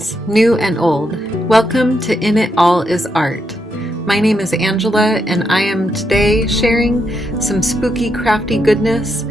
friends, new and old. Welcome to In It All Is Art. My name is Angela, and I am today sharing some spooky, crafty goodness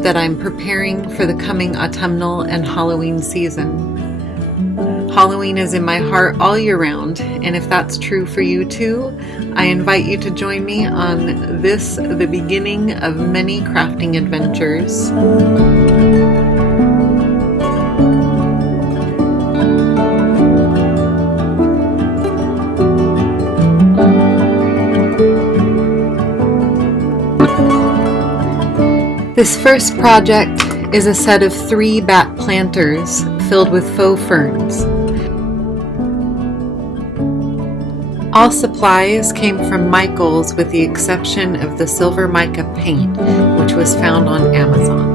that I'm preparing for the coming autumnal and Halloween season. Halloween is in my heart all year round, and if that's true for you too, I invite you to join me on this, the beginning of many crafting adventures. This first project is a set of 3 bat planters filled with faux ferns. All supplies came from Michael's with the exception of the silver mica paint, which was found on Amazon.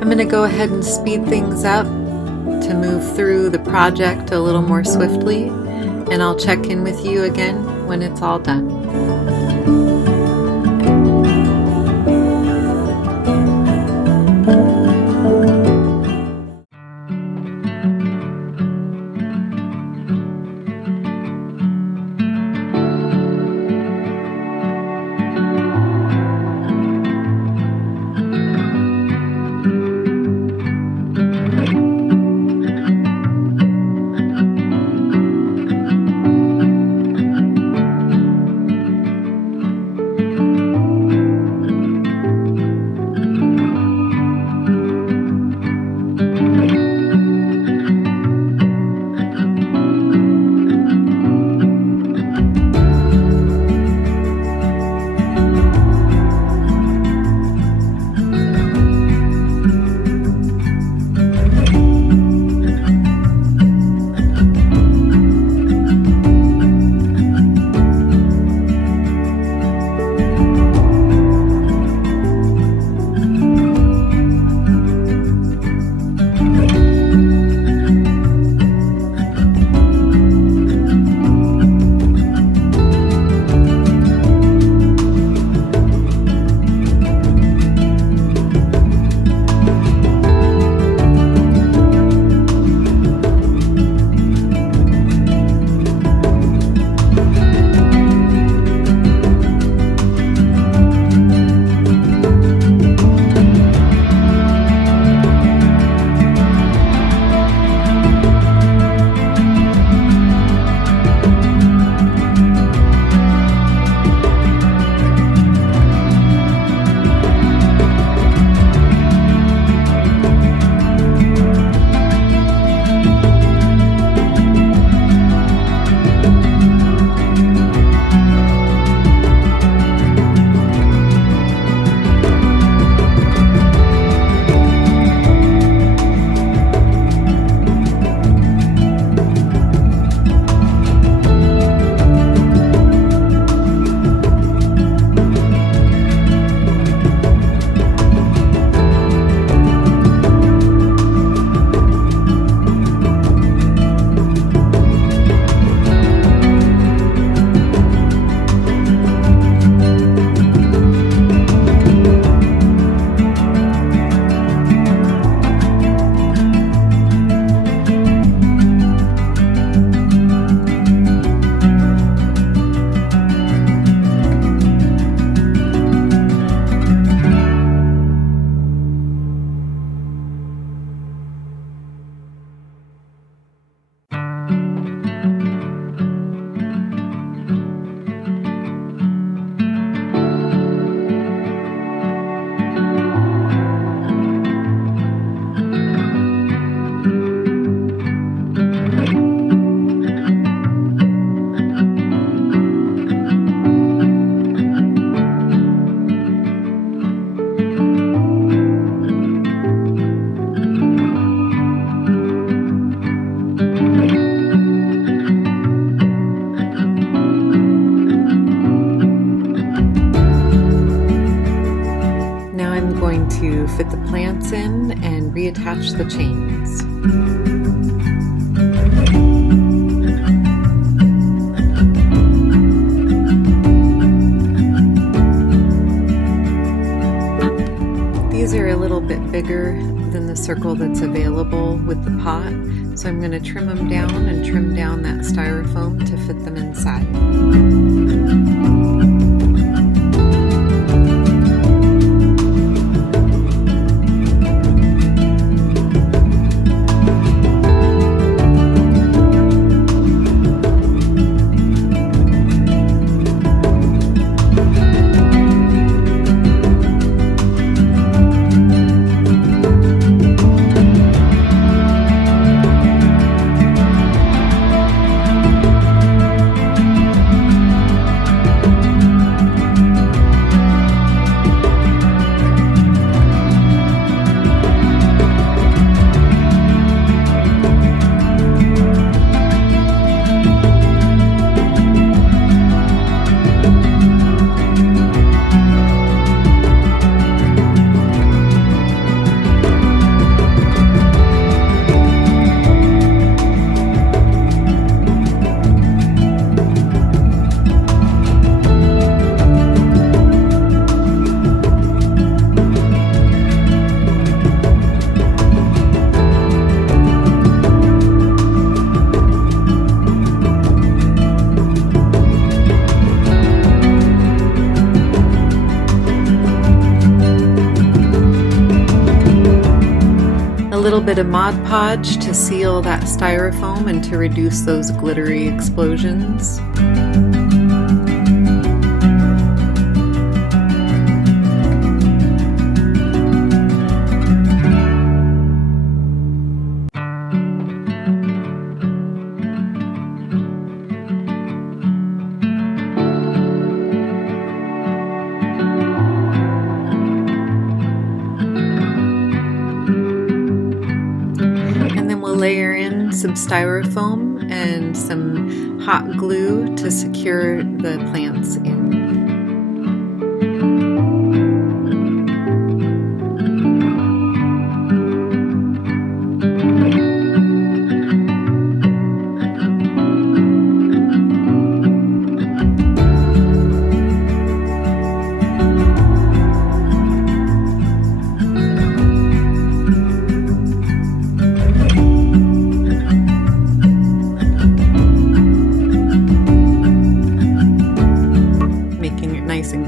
I'm going to go ahead and speed things up to move through the project a little more swiftly, and I'll check in with you again when it's all done. Fit the plants in and reattach the chains. These are a little bit bigger than the circle that's available with the pot, so I'm going to trim them down and trim down that styrofoam to fit them inside. A little bit of Mod Podge to seal that styrofoam and to reduce those glittery explosions. Layer in some styrofoam and some hot glue to secure the plants in.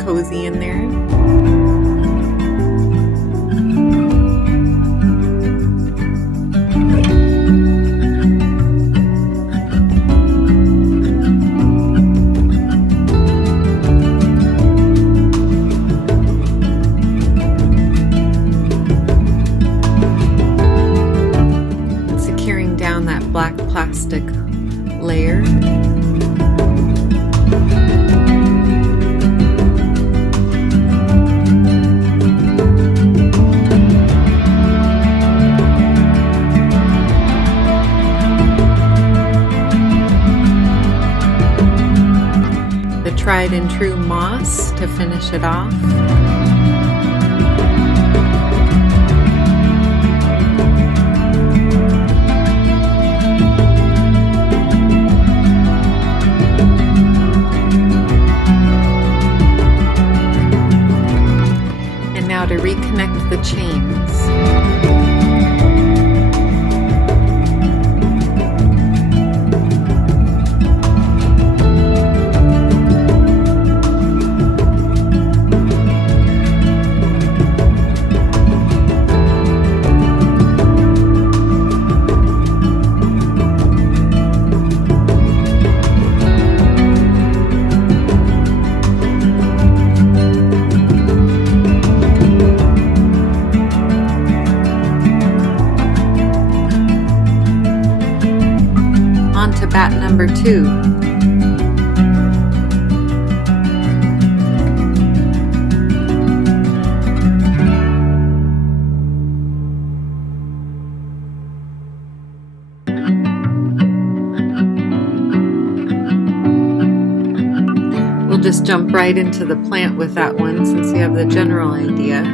Cozy in there. And securing down that black plastic layer. Tried and true moss to finish it off. And now to reconnect the chains. To bat number 2. We'll just jump right into the plant with that one since you have the general idea.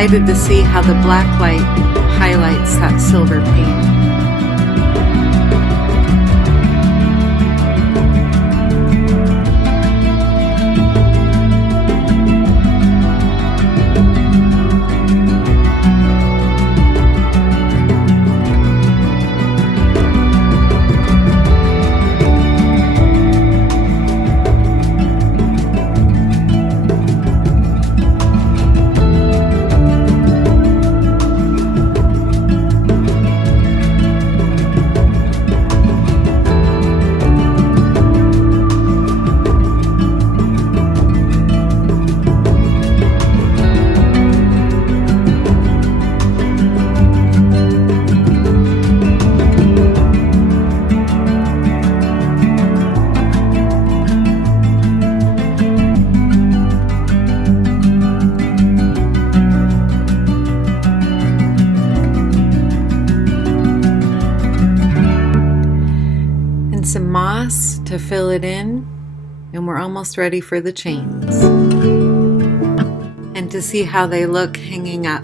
excited to see how the black light highlights that silver paint. Some moss to fill it in, and we're almost ready for the chains and to see how they look hanging up.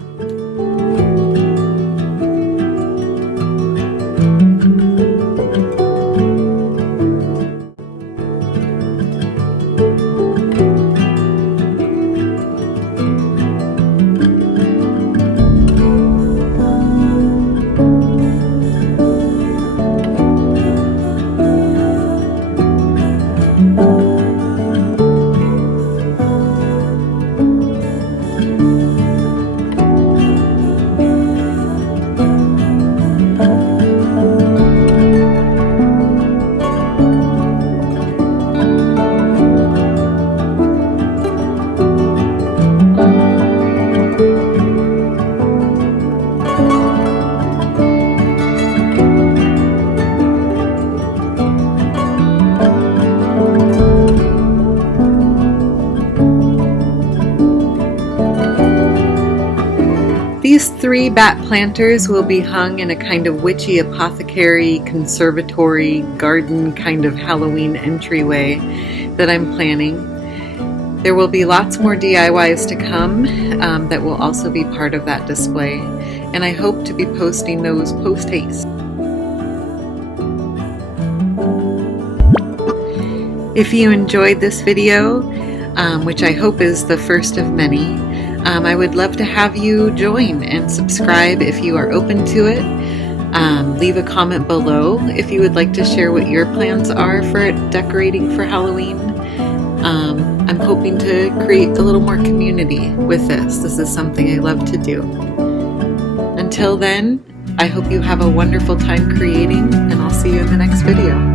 These 3 bat planters will be hung in a kind of witchy apothecary, conservatory, garden kind of Halloween entryway that I'm planning. There will be lots more DIYs to come that will also be part of that display, and I hope to be posting those post haste. If you enjoyed this video, which I hope is the first of many, I would love to have you join and subscribe if you are open to it. Leave a comment below if you would like to share what your plans are for decorating for Halloween. I'm hoping to create a little more community with this. This is something I love to do. Until then, I hope you have a wonderful time creating, and I'll see you in the next video.